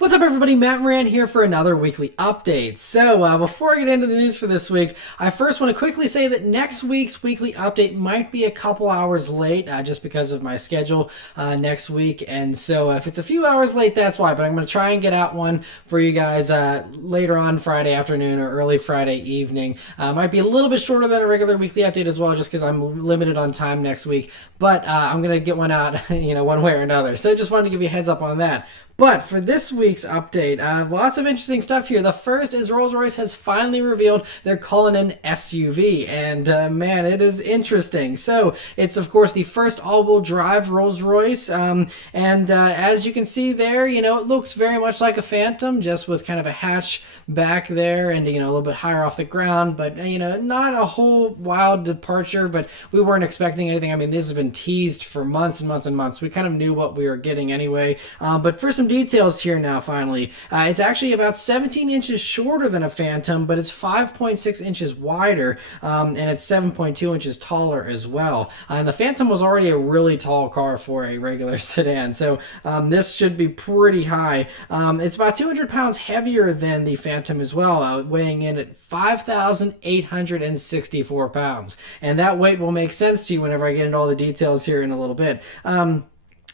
What's up everybody, Maran here for another weekly update. So before I get into the news for this week, I first want to quickly say that next week's weekly update might be a couple hours late just because of my schedule next week. And so if it's a few hours late, that's why. But I'm going to try and get out one for you guys later on Friday afternoon or early Friday evening. Might be a little bit shorter than a regular weekly update as well, just because I'm limited on time next week. But I'm going to get one out, one way or another. So I just wanted to give you a heads up on that. But for this week's update, lots of interesting stuff here. The first is Rolls-Royce has finally revealed their Cullinan SUV, and man, it is interesting. So it's, of course, the first all-wheel drive Rolls-Royce, and as you can see there, it looks very much like a Phantom, just with kind of a hatch back there and, a little bit higher off the ground, but, not a whole wild departure, but we weren't expecting anything. I mean, this has been teased for months and months and months. We kind of knew what we were getting anyway, but for some details here now, finally. It's actually about 17 inches shorter than a Phantom, but it's 5.6 inches wider, and it's 7.2 inches taller as well. And the Phantom was already a really tall car for a regular sedan, so this should be pretty high. It's about 200 pounds heavier than the Phantom as well, weighing in at 5,864 pounds. And that weight will make sense to you whenever I get into all the details here in a little bit.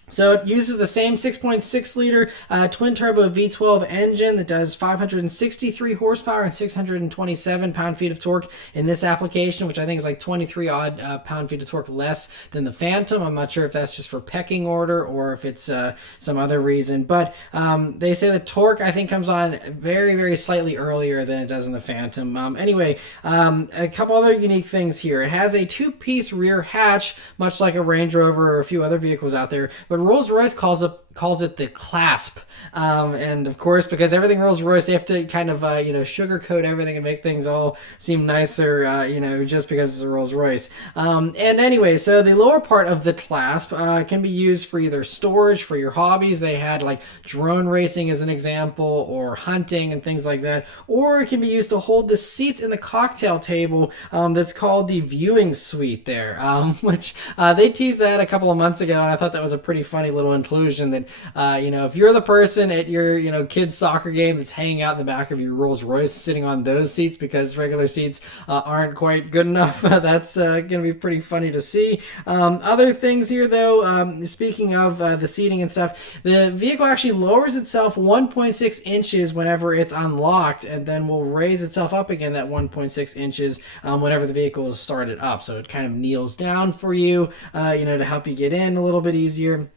So it uses the same 6.6 liter twin-turbo V12 engine that does 563 horsepower and 627 pound-feet of torque in this application, which I think is like 23 odd pound-feet of torque less than the Phantom. I'm not sure if that's just for pecking order or if it's some other reason. But they say the torque, I think, comes on very, very slightly earlier than it does in the Phantom. Anyway, a couple other unique things here. It has a two-piece rear hatch, much like a Range Rover or a few other vehicles out there. But Rolls-Royce calls it the clasp, and of course, because everything Rolls-Royce, they have to kind of sugarcoat everything and make things all seem nicer, just because it's a Rolls-Royce. And anyway, so the lower part of the clasp can be used for either storage for your hobbies. They had like drone racing as an example, or hunting and things like that, or it can be used to hold the seats in the cocktail table. That's called the viewing suite there, which they teased that a couple of months ago, and I thought that was a pretty funny little inclusion that, if you're the person at your, kid's soccer game that's hanging out in the back of your Rolls-Royce sitting on those seats because regular seats aren't quite good enough, that's going to be pretty funny to see. Other things here, though, speaking of the seating and stuff, the vehicle actually lowers itself 1.6 inches whenever it's unlocked, and then will raise itself up again at 1.6 inches whenever the vehicle is started up. So it kind of kneels down for you, to help you get in a little bit easier.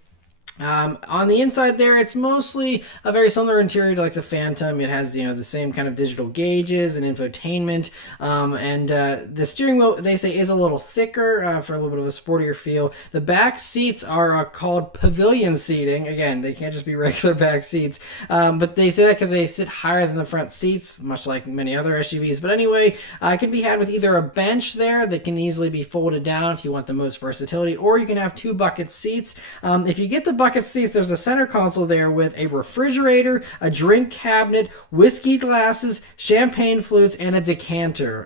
On the inside there, it's mostly a very similar interior to like the Phantom. It has, the same kind of digital gauges and infotainment, and the steering wheel, they say, is a little thicker for a little bit of a sportier feel. The back seats are called pavilion seating. Again, they can't just be regular back seats, but they say that because they sit higher than the front seats, much like many other SUVs. But anyway, it can be had with either a bench there that can easily be folded down if you want the most versatility, or you can have two bucket seats. If you get the bucket seats, there's a center console there with a refrigerator, a drink cabinet, whiskey glasses, champagne flutes, and a decanter,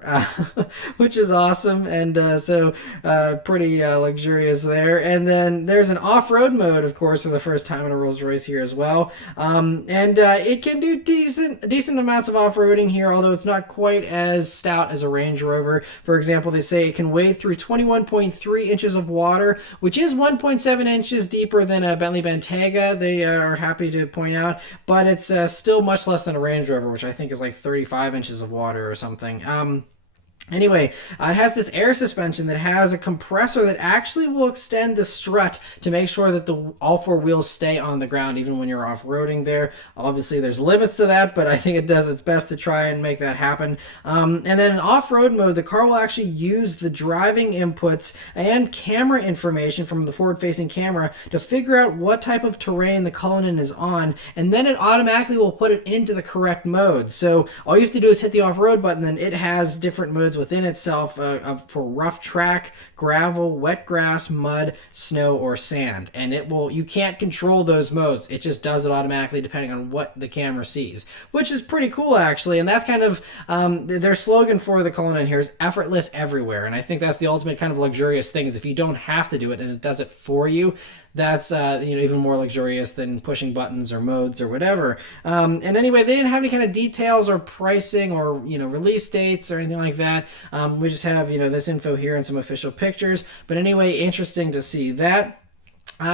which is awesome, and so pretty luxurious there. And then there's an off-road mode, of course, for the first time in a Rolls-Royce here as well, and it can do decent amounts of off-roading here, although it's not quite as stout as a Range Rover. For example, they say it can wade through 21.3 inches of water, which is 1.7 inches deeper than a Bentley Bentayga, they are happy to point out, but it's still much less than a Range Rover, which I think is like 35 inches of water or something. Anyway, it has this air suspension that has a compressor that actually will extend the strut to make sure that all four wheels stay on the ground even when you're off-roading there. Obviously, there's limits to that, but I think it does its best to try and make that happen. And then in off-road mode, the car will actually use the driving inputs and camera information from the forward-facing camera to figure out what type of terrain the Cullinan is on, and then it automatically will put it into the correct mode. So all you have to do is hit the off-road button, and it has different modes within itself for rough track, gravel, wet grass, mud, snow, or sand. And you can't control those modes. It just does it automatically depending on what the camera sees, which is pretty cool actually. And that's kind of their slogan for the Cullinan here is effortless everywhere. And I think that's the ultimate kind of luxurious thing, is if you don't have to do it and it does it for you, that's even more luxurious than pushing buttons or modes or whatever. And anyway, they didn't have any kind of details or pricing or release dates or anything like that. We just have this info here and some official pictures. But anyway, interesting to see that.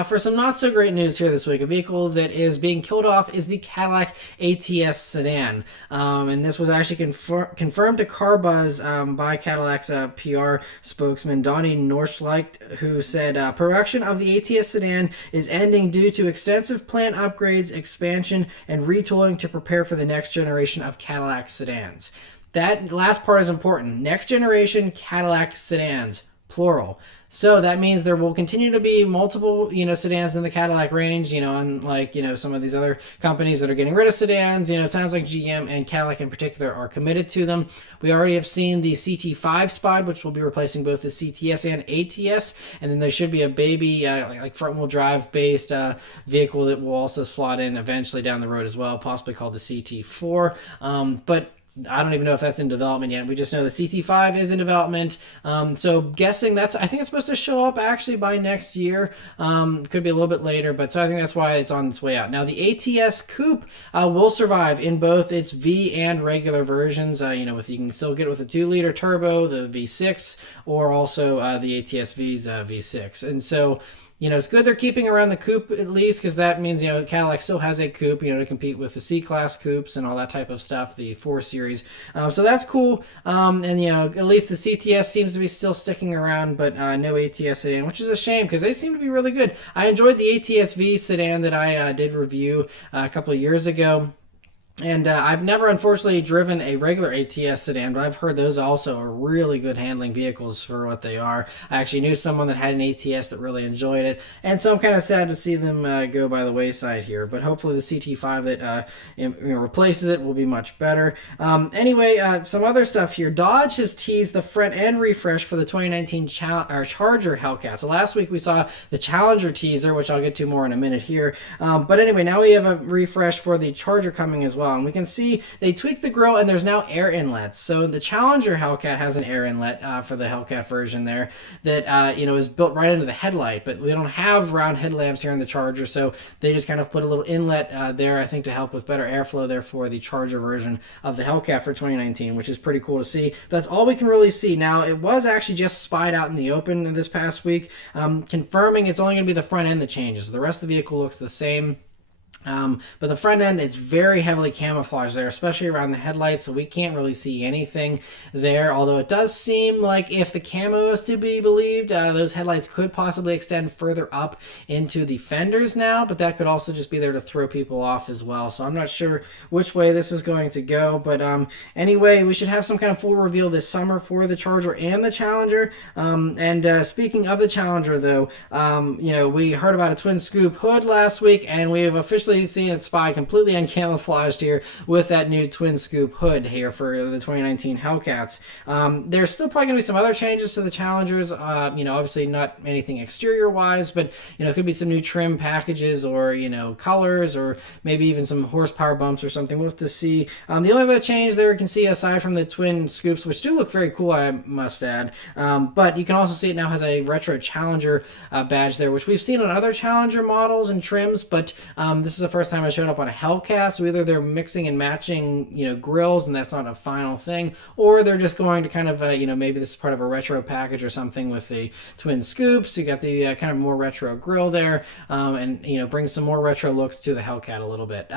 For some not so great news here this week, a vehicle that is being killed off is the Cadillac ATS sedan. And this was actually confirmed to CarBuzz by Cadillac's PR spokesman Donnie Norschleicht, who said production of the ATS sedan is ending due to extensive plant upgrades, expansion, and retooling to prepare for the next generation of Cadillac sedans. That last part is important. Next generation Cadillac sedans, plural. So that means there will continue to be multiple, sedans in the Cadillac range, unlike, some of these other companies that are getting rid of sedans. It sounds like GM and Cadillac in particular are committed to them. We already have seen the CT5 Spied, which will be replacing both the CTS and ATS. And then there should be a baby, like front-wheel drive based vehicle that will also slot in eventually down the road as well, possibly called the CT4. But I don't even know if that's in development yet. We just know the CT5 is in development. So guessing I think it's supposed to show up actually by next year. Could be a little bit later, but so I think that's why it's on its way out. Now the ATS Coupe will survive in both its V and regular versions. You can still get it with a 2-liter turbo, the V6, or also the ATS V's V6. And so it's good they're keeping around the coupe at least, because that means, Cadillac still has a coupe, to compete with the C-Class coupes and all that type of stuff, the 4 Series. So that's cool. And, at least the CTS seems to be still sticking around, but no ATS sedan, which is a shame because they seem to be really good. I enjoyed the ATS V sedan that I did review a couple of years ago. And I've never, unfortunately, driven a regular ATS sedan, but I've heard those also are really good handling vehicles for what they are. I actually knew someone that had an ATS that really enjoyed it, and so I'm kind of sad to see them go by the wayside here. But hopefully the CT5 that replaces it will be much better. Anyway, some other stuff here. Dodge has teased the front end refresh for the 2019 Charger Hellcat. So last week we saw the Challenger teaser, which I'll get to more in a minute here. But anyway, now we have a refresh for the Charger coming as well. And we can see they tweaked the grille and there's now air inlets. So the Challenger Hellcat has an air inlet for the Hellcat version there that is built right into the headlight, but we don't have round headlamps here in the Charger, so they just kind of put a little inlet there, I think, to help with better airflow there for the Charger version of the Hellcat for 2019, which is pretty cool to see. But that's all we can really see. Now, it was actually just spied out in the open this past week, confirming it's only going to be the front end that changes. The rest of the vehicle looks the same. But the front end, it's very heavily camouflaged there, especially around the headlights, so we can't really see anything there, although it does seem like if the camo is to be believed, those headlights could possibly extend further up into the fenders now, but that could also just be there to throw people off as well, so I'm not sure which way this is going to go. But anyway, we should have some kind of full reveal this summer for the Charger and the Challenger. And speaking of the Challenger, though, we heard about a twin scoop hood last week, and we have officially seen it spied completely uncamouflaged here with that new twin scoop hood here for the 2019 Hellcats. There's still probably going to be some other changes to the Challengers, obviously not anything exterior wise, but it could be some new trim packages or colors, or maybe even some horsepower bumps or something. We'll have to see. The only other change there you can see, aside from the twin scoops, which do look very cool, I must add, but you can also see it now has a retro Challenger badge there, which we've seen on other Challenger models and trims, but this is the first time it showed up on a Hellcat, so either they're mixing and matching, grills, and that's not a final thing, or they're just going to kind of, maybe this is part of a retro package or something with the twin scoops. You got the kind of more retro grill there, and, bring some more retro looks to the Hellcat a little bit.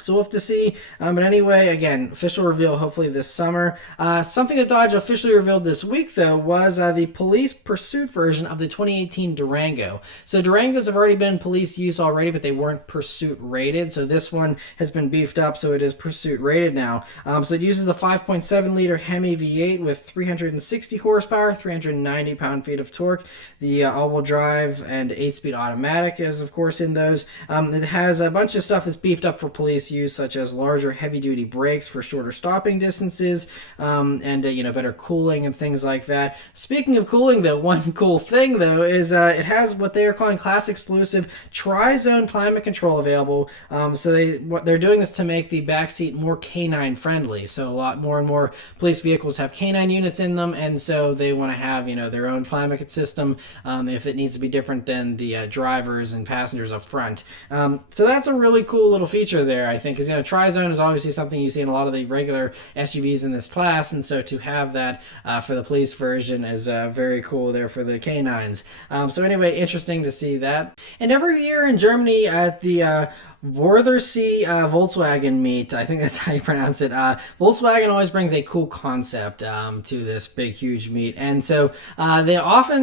So we'll have to see. But anyway, again, official reveal hopefully this summer. Something that Dodge officially revealed this week, though, was the police pursuit version of the 2018 Durango. So Durangos have already been in police use already, but they weren't pursuit rated. So this one has been beefed up, so it is pursuit rated now. So it uses the 5.7-liter Hemi V8 with 360 horsepower, 390 pound-feet of torque. The all-wheel drive and 8-speed automatic is, of course, in those. It has a bunch of stuff that's beefed up for police use, such as larger heavy-duty brakes for shorter stopping distances, and better cooling and things like that. Speaking of cooling, though, one cool thing though is it has what they are calling class exclusive tri-zone climate control available. So what they're doing is to make the backseat more canine friendly. So a lot more and more police vehicles have canine units in them, and so they want to have their own climate system if it needs to be different than the drivers and passengers up front. So that's a really cool little feature there, I think, because tri-zone is obviously something you see in a lot of the regular SUVs in this class, and so to have that for the police version is very cool there for the canines. So anyway, interesting to see that. And every year in Germany at the Wörthersee Volkswagen meet, I think that's how you pronounce it. Volkswagen always brings a cool concept to this big, huge meet, and so they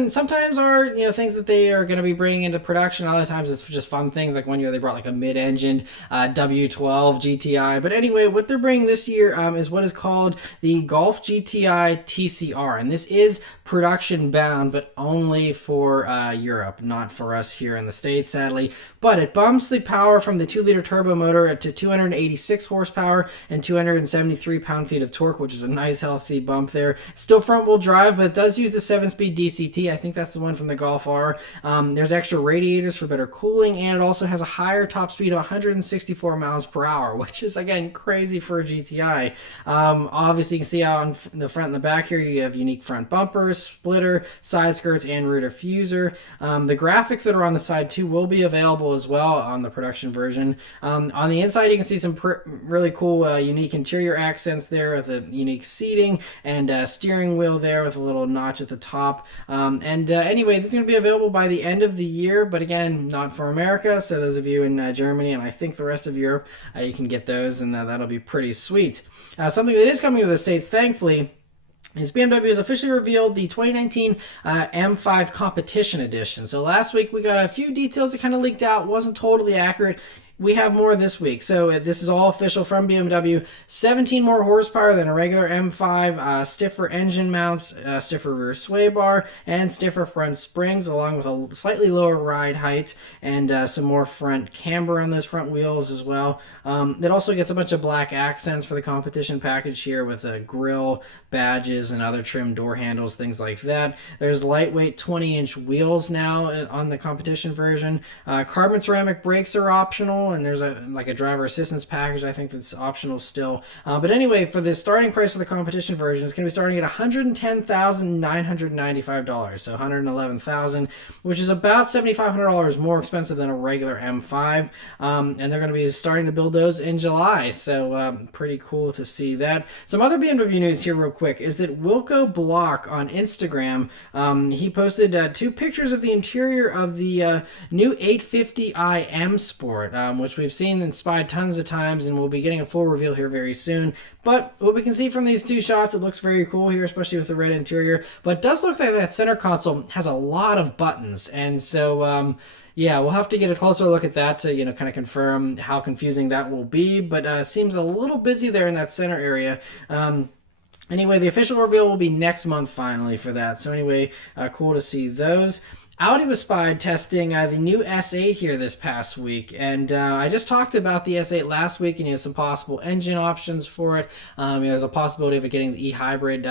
sometimes are things that they are going to be bringing into production. Other times it's just fun things, like one year they brought like a mid-engined W12 GTI. But anyway, what they're bringing this year is what is called the Golf GTI TCR, and this is production bound, but only for Europe, not for us here in the States, sadly. But it bumps the power from the 2-liter turbo motor to 286 horsepower and 273 pound-feet of torque, which is a nice healthy bump there. Still front-wheel drive, but it does use the 7-speed DCT. I think that's the one from the Golf R. There's extra radiators for better cooling, and it also has a higher top speed of 164 miles per hour, which is, again, crazy for a GTI. Obviously, you can see out in the front and the back here, you have unique front bumpers, splitter, side skirts, and rear diffuser. The graphics that are on the side, too, will be available as well on the production version. On the inside, you can see some really cool, unique interior accents there with the unique seating and steering wheel there with a little notch at the top. Anyway, this is going to be available by the end of the year, but again, not for America. So those of you in Germany and I think the rest of Europe, you can get those, and that'll be pretty sweet. Something that is coming to the States, thankfully, is BMW has officially revealed the 2019 M5 Competition Edition. So last week we got a few details that kind of leaked out, wasn't totally accurate. We have more this week. So this is all official from BMW. 17 more horsepower than a regular M5, stiffer engine mounts, stiffer rear sway bar, and stiffer front springs, along with a slightly lower ride height and some more front camber on those front wheels as well. It also gets a bunch of black accents for the competition package here with a grille, badges, and other trim door handles, things like that. There's lightweight 20-inch wheels now on the competition version. Carbon ceramic brakes are optional, and there's a driver assistance package I think that's optional still. But anyway, for the starting price for the competition version, it's going to be starting at $110,995, so $111,000, which is about $7,500 more expensive than a regular M5. And they're going to be starting to build those in July, so pretty cool to see that. Some other BMW news here real quick is that Wilco Block on Instagram, he posted 2 pictures of the interior of the new 850i M Sport, which we've seen and spied tons of times, and we'll be getting a full reveal here very soon. But what we can see from these 2 shots, it looks very cool here, especially with the red interior. But it does look like that center console has a lot of buttons, and so yeah, we'll have to get a closer look at that to kind of confirm how confusing that will be. But seems a little busy there in that center area. Anyway, the official reveal will be next month finally for that. So anyway, cool to see those. Audi was spied testing the new S8 here this past week, and I just talked about the S8 last week, and some possible engine options for it. There's a possibility of it getting the e-hybrid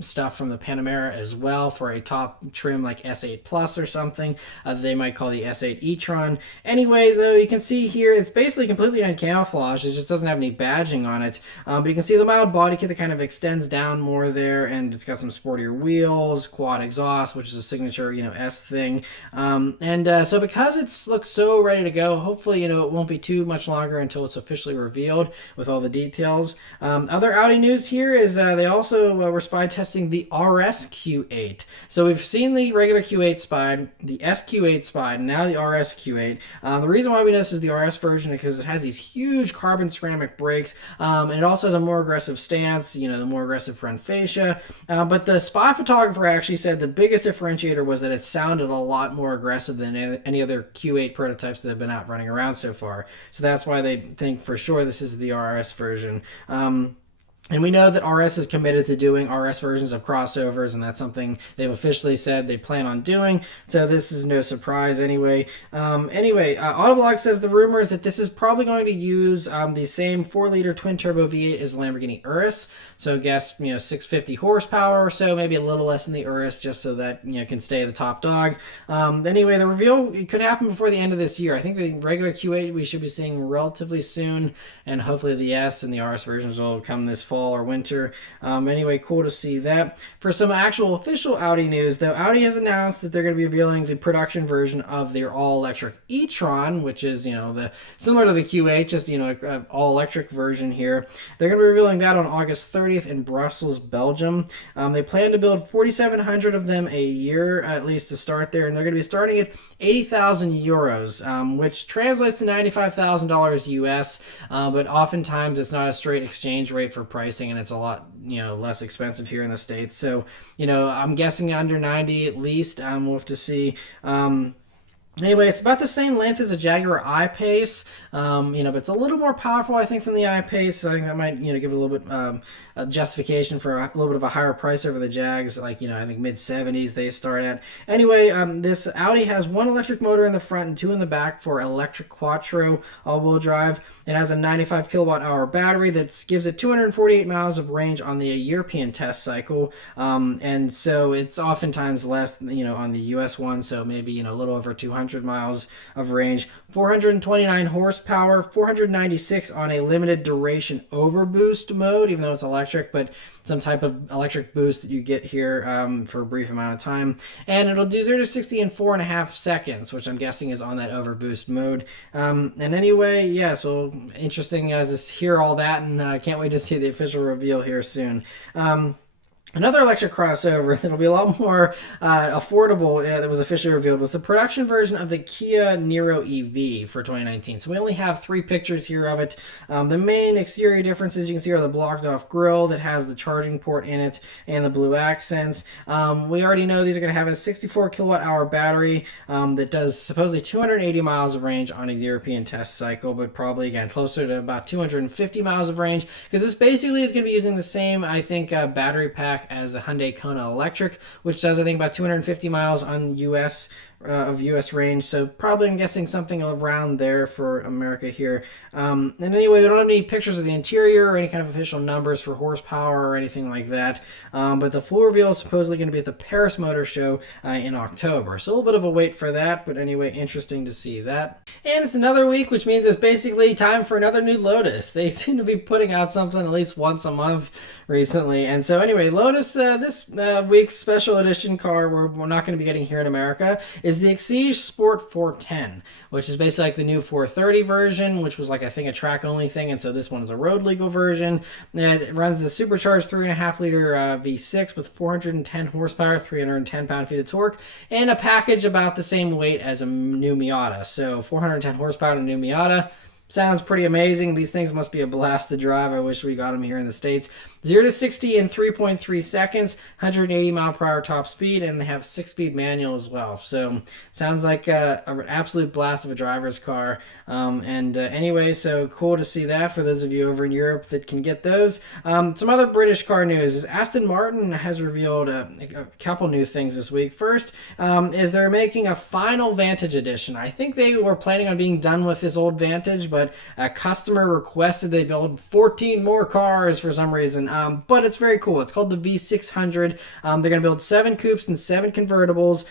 stuff from the Panamera as well for a top trim like S8 Plus or something. They might call the S8 E-Tron. Anyway, though, you can see here it's basically completely uncamouflaged. It just doesn't have any badging on it. But you can see the mild body kit that kind of extends down more there, and it's got some sportier wheels, quad exhaust, which is a signature S thing. So because it looks so ready to go, hopefully it won't be too much longer until it's officially revealed with all the details. Other Audi news here is they also were spied testing the RS Q8. So we've seen the regular Q8 spied, the SQ8 spied, and now the RS Q8. The reason why we know this is the RS version is because it has these huge carbon ceramic brakes, and it also has a more aggressive stance, the more aggressive front fascia. But the spy photographer actually said the biggest differentiator was that it sounded a lot more aggressive than any other Q8 prototypes that have been out running around so far. So that's why they think for sure this is the RS version. And we know that RS is committed to doing RS versions of crossovers, and that's something they've officially said they plan on doing. So this is no surprise anyway. Autoblog says the rumor is that this is probably going to use the same 4-liter twin-turbo V8 as the Lamborghini Urus. So I guess, 650 horsepower or so, maybe a little less than the Urus, just so that, can stay the top dog. Anyway, the reveal could happen before the end of this year. I think the regular Q8 we should be seeing relatively soon, and hopefully the S and the RS versions will come this fall or winter. Anyway, cool to see that. For some actual official Audi news, though, Audi has announced that they're going to be revealing the production version of their all-electric E-Tron, which is, the similar to the Q8, just, an all-electric version here. They're going to be revealing that on August 30th in Brussels, Belgium. They plan to build 4,700 of them a year, at least to start there, and they're going to be starting at 80,000 euros, which translates to $95,000 US, but oftentimes it's not a straight exchange rate for pricing, and it's a lot less expensive here in the States. So I'm guessing under 90 at least. We'll have to see. Anyway, it's about the same length as a Jaguar I-Pace, but it's a little more powerful, I think, than the I-Pace. So I think that might, give a little bit justification for a little bit of a higher price over the Jags. Like, I think mid-70s they start at. Anyway, this Audi has one electric motor in the front and two in the back for electric quattro all-wheel drive. It has a 95 kilowatt-hour battery that gives it 248 miles of range on the European test cycle, and so it's oftentimes less, on the U.S. one. So maybe a little over 200 miles of range. 429 horsepower, 496 on a limited duration overboost mode, even though it's electric, but some type of electric boost that you get here for a brief amount of time. And it'll do 0 to 60 in 4.5 seconds, which I'm guessing is on that overboost mode. And anyway, yeah, so interesting to hear all that, and I can't wait to see the official reveal here soon. Another electric crossover that'll be a lot more affordable that was officially revealed was the production version of the Kia Niro EV for 2019. So we only have 3 pictures here of it. The main exterior differences you can see are the blocked off grille that has the charging port in it and the blue accents. We already know these are going to have a 64 kilowatt hour battery that does supposedly 280 miles of range on a European test cycle, but probably, again, closer to about 250 miles of range, because this basically is going to be using the same, I think, battery pack as the Hyundai Kona Electric, which does, I think, about 250 miles on US range. So probably, I'm guessing, something around there for America here. And anyway, we don't have any pictures of the interior or any kind of official numbers for horsepower or anything like that. But the full reveal is supposedly going to be at the Paris Motor Show in October. So a little bit of a wait for that, but anyway, interesting to see that. And it's another week, which means it's basically time for another new Lotus. They seem to be putting out something at least once a month recently. And so anyway, Lotus, this week's special edition car we're not going to be getting here in America is the Exige Sport 410, which is basically like the new 430 version, which was like, I think, a track-only thing, and so this one is a road-legal version. It runs the supercharged 3.5-liter V6 with 410 horsepower, 310 pound-feet of torque, and a package about the same weight as a new Miata. So 410 horsepower to new Miata. Sounds pretty amazing. These things must be a blast to drive. I wish we got them here in the States. 0 to 60 in 3.3 seconds, 180 mile per hour top speed, and they have 6-speed manual as well. So sounds like an absolute blast of a driver's car. Anyway, so cool to see that for those of you over in Europe that can get those. Some other British car news is Aston Martin has revealed a couple new things this week. First is they're making a final Vantage edition. I think they were planning on being done with this old Vantage, but a customer requested they build 14 more cars for some reason. But it's very cool. It's called the V600. They're going to build 7 coupes and 7 convertibles.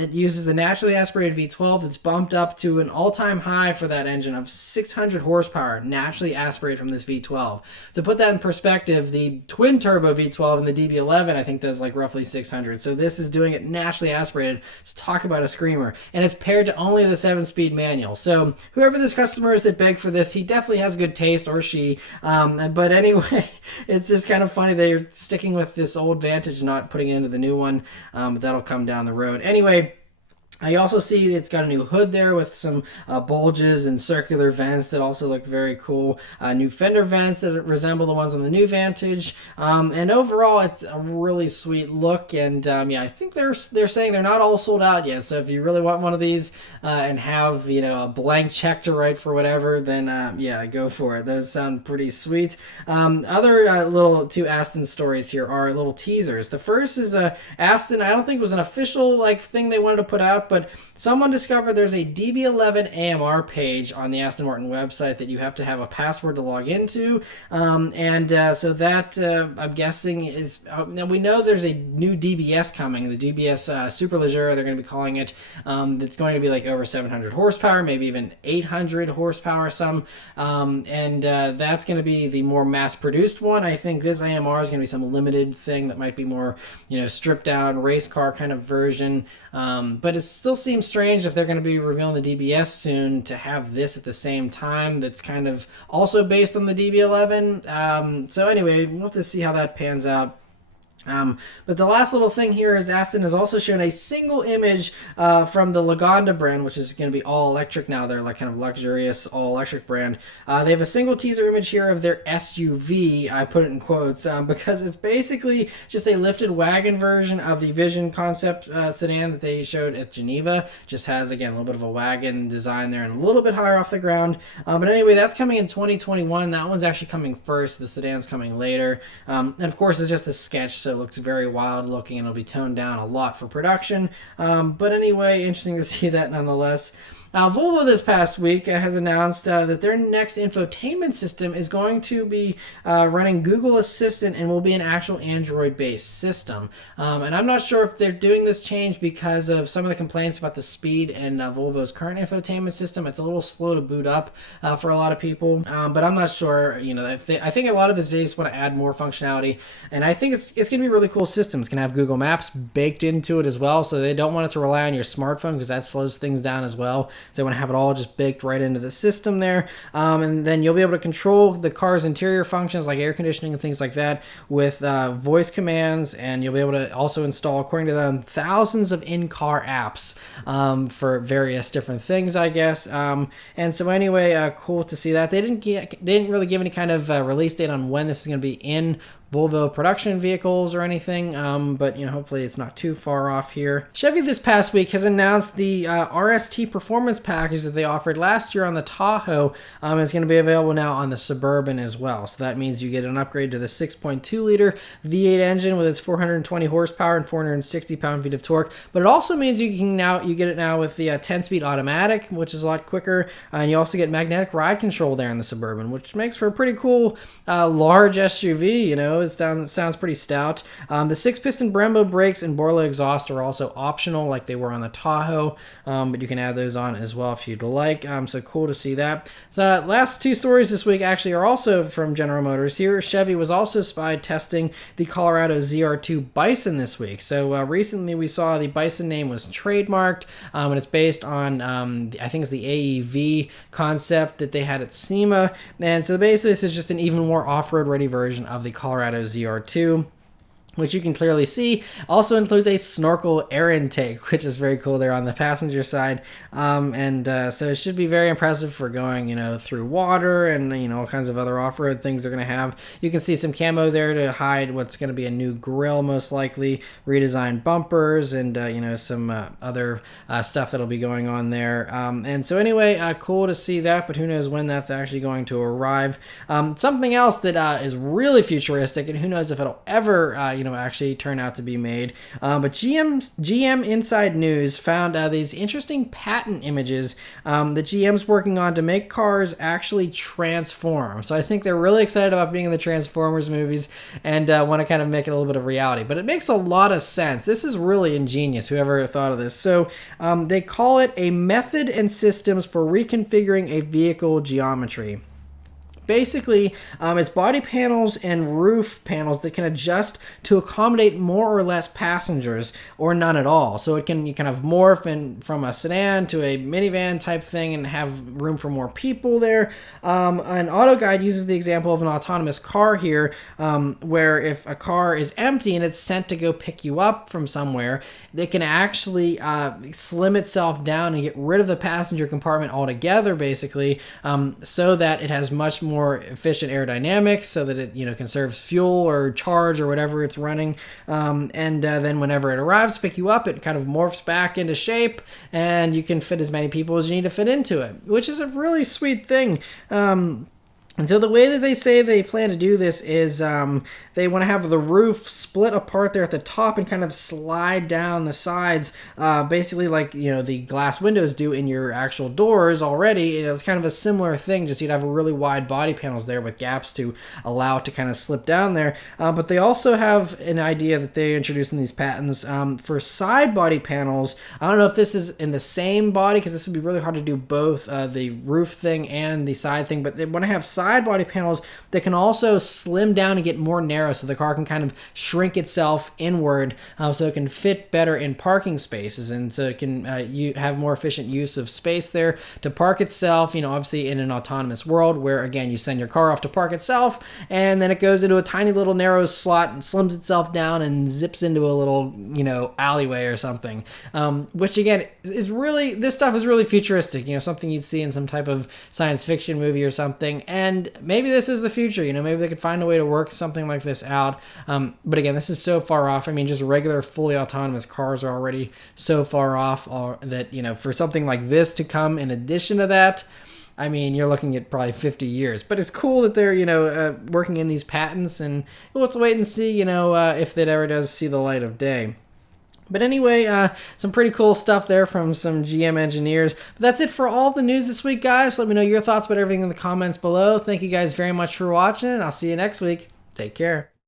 It uses the naturally aspirated V12 that's bumped up to an all-time high for that engine of 600 horsepower, naturally aspirated from this V12. To put that in perspective, the twin-turbo V12 in the DB11, I think, does like roughly 600. So this is doing it naturally aspirated. Let's talk about a screamer. And it's paired to only the 7-speed manual. So whoever this customer is that begged for this, he definitely has good taste, or she. But anyway, it's just kind of funny they're sticking with this old Vantage, not putting it into the new one, but that'll come down the road. Anyway, I also see it's got a new hood there with some bulges and circular vents that also look very cool. New fender vents that resemble the ones on the new Vantage. And overall, it's a really sweet look. And yeah, I think they're saying they're not all sold out yet. So if you really want one of these and have a blank check to write for whatever, then yeah, go for it. Those sound pretty sweet. Other little two Aston stories here are little teasers. The first is Aston. I don't think it was an official thing they wanted to put out, but someone discovered there's a DB11 AMR page on the Aston Martin website that you have to have a password to log into. So that, I'm guessing, is... now, we know there's a new DBS coming, the DBS Superleggera, they're going to be calling it. It's going to be over 700 horsepower, maybe even 800 horsepower some. That's going to be the more mass-produced one. I think this AMR is going to be some limited thing that might be more, stripped-down race car kind of version. But it still seems strange if they're going to be revealing the DBS soon to have this at the same time. That's kind of also based on the DB11. So anyway, we'll have to see how that pans out. But the last little thing here is Aston has also shown a single image from the Lagonda brand, which is going to be all electric now. They're kind of luxurious all electric brand. They have a single teaser image here of their SUV. I put it in quotes because it's basically just a lifted wagon version of the Vision concept sedan that they showed at Geneva. Just has, again, a little bit of a wagon design there and a little bit higher off the ground. But anyway, that's coming in 2021. That one's actually coming first. The sedan's coming later. And of course, it's just a sketch, so it looks very wild looking and it'll be toned down a lot for production. But anyway, interesting to see that nonetheless. Volvo this past week has announced that their next infotainment system is going to be running Google Assistant and will be an actual Android-based system. And I'm not sure if they're doing this change because of some of the complaints about the speed in Volvo's current infotainment system. It's a little slow to boot up for a lot of people, but I'm not sure. I think a lot of it is they just want to add more functionality, and I think it's going to be a really cool system. It's going to have Google Maps baked into it as well, so they don't want it to rely on your smartphone because that slows things down as well. So they want to have it all just baked right into the system there. And then you'll be able to control the car's interior functions like air conditioning and things like that with voice commands, and you'll be able to also install, according to them, thousands of in-car apps for various different things, I guess. And so anyway, cool to see that. They didn't really give any kind of release date on when this is going to be in Volvo production vehicles or anything, but hopefully it's not too far off here. Chevy this past week has announced the RST performance package that they offered last year on the Tahoe is going to be available now on the Suburban as well. So that means you get an upgrade to the 6.2 liter V8 engine with its 420 horsepower and 460 pound-feet of torque, but it also means you get it now with the 10-speed automatic, which is a lot quicker, and you also get magnetic ride control there in the Suburban, which makes for a pretty cool large SUV. It sounds pretty stout. The 6-piston Brembo brakes and Borla exhaust are also optional like they were on the Tahoe, but you can add those on as well if you'd like. So cool to see that. So last two stories this week actually are also from General Motors. Here, Chevy was also spied testing the Colorado ZR2 Bison this week. So recently we saw the Bison name was trademarked, and it's based on, I think it's the AEV concept that they had at SEMA. And so basically this is just an even more off-road ready version of the Colorado ZR2, which you can clearly see. Also includes a snorkel air intake, which is very cool there on the passenger side. So it should be very impressive for going, through water and, all kinds of other off-road things they're going to have. You can see some camo there to hide what's going to be a new grille, most likely, redesigned bumpers, and, some other stuff that'll be going on there. And so anyway, cool to see that, but who knows when that's actually going to arrive. Something else that is really futuristic, and who knows if it'll ever, actually turn out to be made. But GM Inside News found these interesting patent images that GM's working on to make cars actually transform. So I think they're really excited about being in the Transformers movies and want to kind of make it a little bit of reality. But it makes a lot of sense. This is really ingenious, whoever thought of this. So they call it a method and systems for reconfiguring a vehicle geometry. basically, it's body panels and roof panels that can adjust to accommodate more or less passengers, or none at all. So you can have morph from a sedan to a minivan type thing and have room for more people there. An auto guide uses the example of an autonomous car here, where if a car is empty and it's sent to go pick you up from somewhere, they can actually slim itself down and get rid of the passenger compartment altogether, basically, so that it has much more efficient aerodynamics, so that it conserves fuel or charge or whatever it's running, and then whenever it arrives to pick you up, it kind of morphs back into shape, and you can fit as many people as you need to fit into it, which is a really sweet thing. And so the way that they say they plan to do this is they want to have the roof split apart there at the top and kind of slide down the sides, basically like the glass windows do in your actual doors already. It's kind of a similar thing, just you'd have really wide body panels there with gaps to allow it to kind of slip down there. But they also have an idea that they introduced in these patents for side body panels. I don't know if this is in the same body, because this would be really hard to do both the roof thing and the side thing, but they want to have side body panels that can also slim down and get more narrow, so the car can kind of shrink itself inward, so it can fit better in parking spaces, and so it can you have more efficient use of space there to park itself, obviously in an autonomous world where, again, you send your car off to park itself and then it goes into a tiny little narrow slot and slims itself down and zips into a little alleyway or something, which again this stuff is really futuristic, something you'd see in some type of science fiction movie or something. And maybe this is the future, maybe they could find a way to work something like this out. But again, this is so far off. I mean, just regular fully autonomous cars are already so far off that, for something like this to come in addition to that, I mean, you're looking at probably 50 years. But it's cool that they're, working in these patents, and let's wait and see, if that ever does see the light of day. But anyway, some pretty cool stuff there from some GM engineers. But that's it for all the news this week, guys. Let me know your thoughts about everything in the comments below. Thank you guys very much for watching. I'll see you next week. Take care.